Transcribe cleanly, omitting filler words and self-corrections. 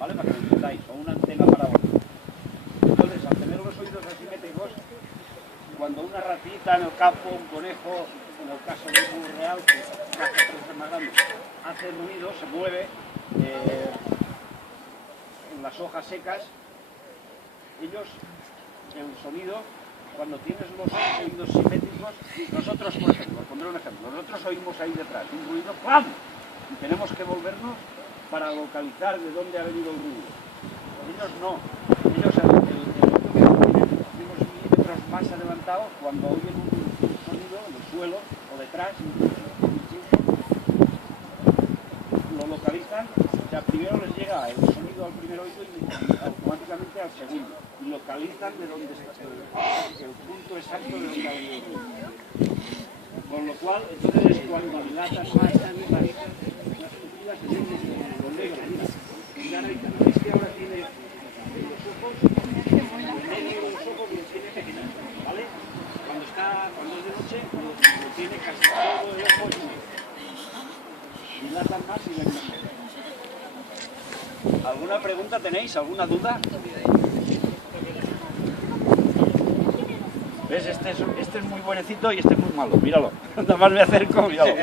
¿vale? Para que lo entendáis, o una antena parabólica. Entonces, al tener los oídos asimétricos, cuando una ratita en el campo, un conejo, en el caso de un burro real, que caza 3 veces más grande, hace ruido, se mueve en las hojas secas, ellos, el sonido, cuando tienes los oídos simétricos, nosotros, por ejemplo, pondré un ejemplo, nosotros oímos ahí detrás un ruido, ¡pam! Y tenemos que volvernos para localizar de dónde ha venido el ruido. Ellos no, ellos el oído que tienen unos milímetros más adelantados, cuando oyen un sonido en el suelo o detrás, incluso, lo localizan, o sea, primero les llega el sonido al primer oído y automáticamente al segundo, y localizan de dónde está el punto exacto de donde ha venido el ruido. Con lo cual, entonces es cuando dilatas más las pupilas en el negro. Mira, ¿veis que ahora tiene los ojos? El medio de los ojos los tiene pequeñitos, ¿vale? Cuando es de noche, lo tiene casi todo el ojo lleno. Dilatan más y ven mejor. ¿Alguna pregunta tenéis? ¿Alguna duda? ¿Ves? Este es muy buenecito y este es muy malo. Míralo. Nada más me acerco, míralo.